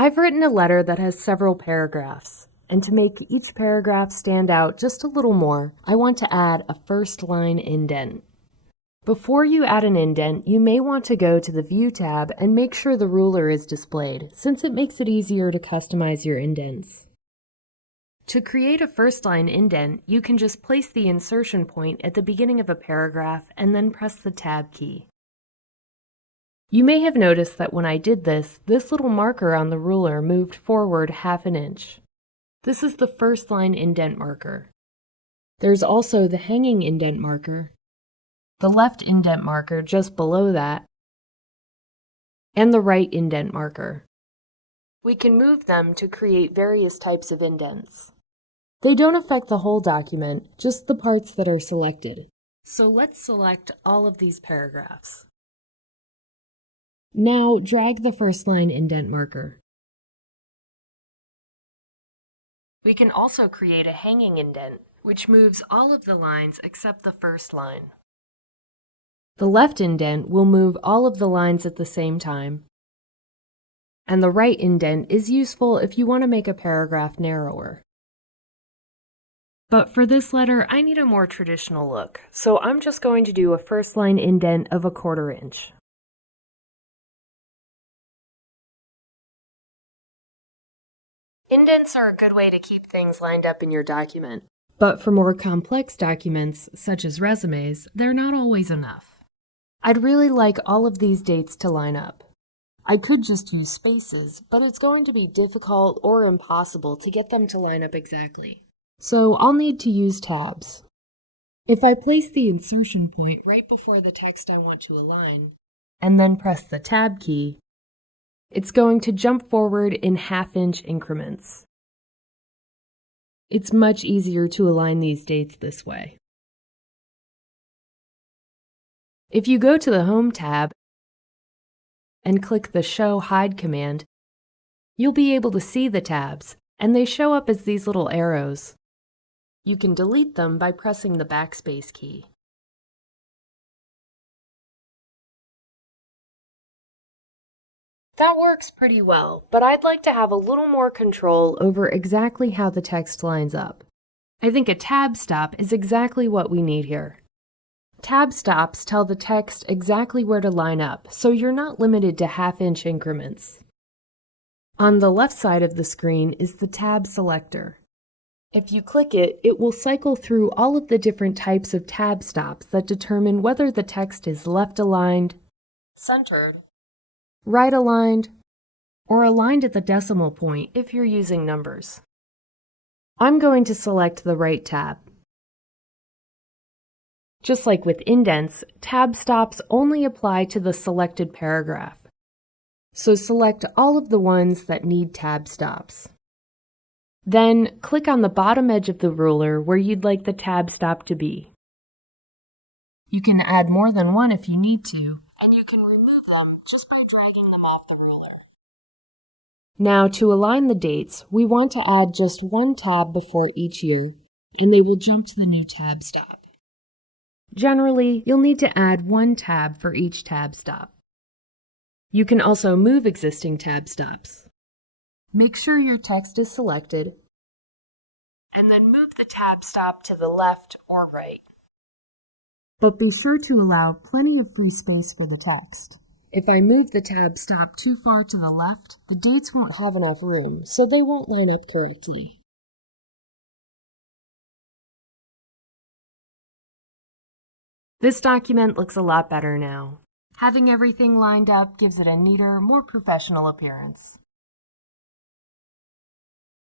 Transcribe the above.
I've written a letter that has several paragraphs, and to make each paragraph stand out just a little more, I want to add a first line indent. Before you add an indent, you may want to go to the View tab and make sure the ruler is displayed, since it makes it easier to customize your indents. To create a first line indent, you can just place the insertion point at the beginning of a paragraph and then press the Tab key. You may have noticed that when I did this little marker on the ruler moved forward ½ an inch. This is the first line indent marker. There's also the hanging indent marker, the left indent marker just below that, and the right indent marker. We can move them to create various types of indents. They don't affect the whole document, just the parts that are selected. So let's select all of these paragraphs. Now drag the first line indent marker. We can also create a hanging indent, which moves all of the lines except the first line. The left indent will move all of the lines at the same time. And the right indent is useful if you want to make a paragraph narrower. But for this letter, I need a more traditional look, so I'm just going to do a first line indent of ¼ inch. Indents are a good way to keep things lined up in your document. But for more complex documents, such as resumes, they're not always enough. I'd really like all of these dates to line up. I could just use spaces, but it's going to be difficult or impossible to get them to line up exactly. So I'll need to use tabs. If I place the insertion point right before the text I want to align, and then press the Tab key, it's going to jump forward in ½ inch increments. It's much easier to align these dates this way. If you go to the Home tab and click the Show Hide command, you'll be able to see the tabs, and they show up as these little arrows. You can delete them by pressing the backspace key. That works pretty well, but I'd like to have a little more control over exactly how the text lines up. I think a tab stop is exactly what we need here. Tab stops tell the text exactly where to line up, so you're not limited to ½ inch increments. On the left side of the screen is the tab selector. If you click it, it will cycle through all of the different types of tab stops that determine whether the text is left aligned, centered, right aligned, or aligned at the decimal point if you're using numbers. I'm going to select the right tab. Just like with indents, tab stops only apply to the selected paragraph. So select all of the ones that need tab stops. Then click on the bottom edge of the ruler where you'd like the tab stop to be. You can add more than one if you need to, and you can remove them just by dragging them off the ruler. Now, to align the dates, we want to add just one tab before each year, and they will jump to the new tab stop. Generally, you'll need to add one tab for each tab stop. You can also move existing tab stops. Make sure your text is selected, and then move the tab stop to the left or right. But be sure to allow plenty of free space for the text. If I move the tab stop too far to the left, the dates won't have enough room, so they won't line up correctly. This document looks a lot better now. Having everything lined up gives it a neater, more professional appearance.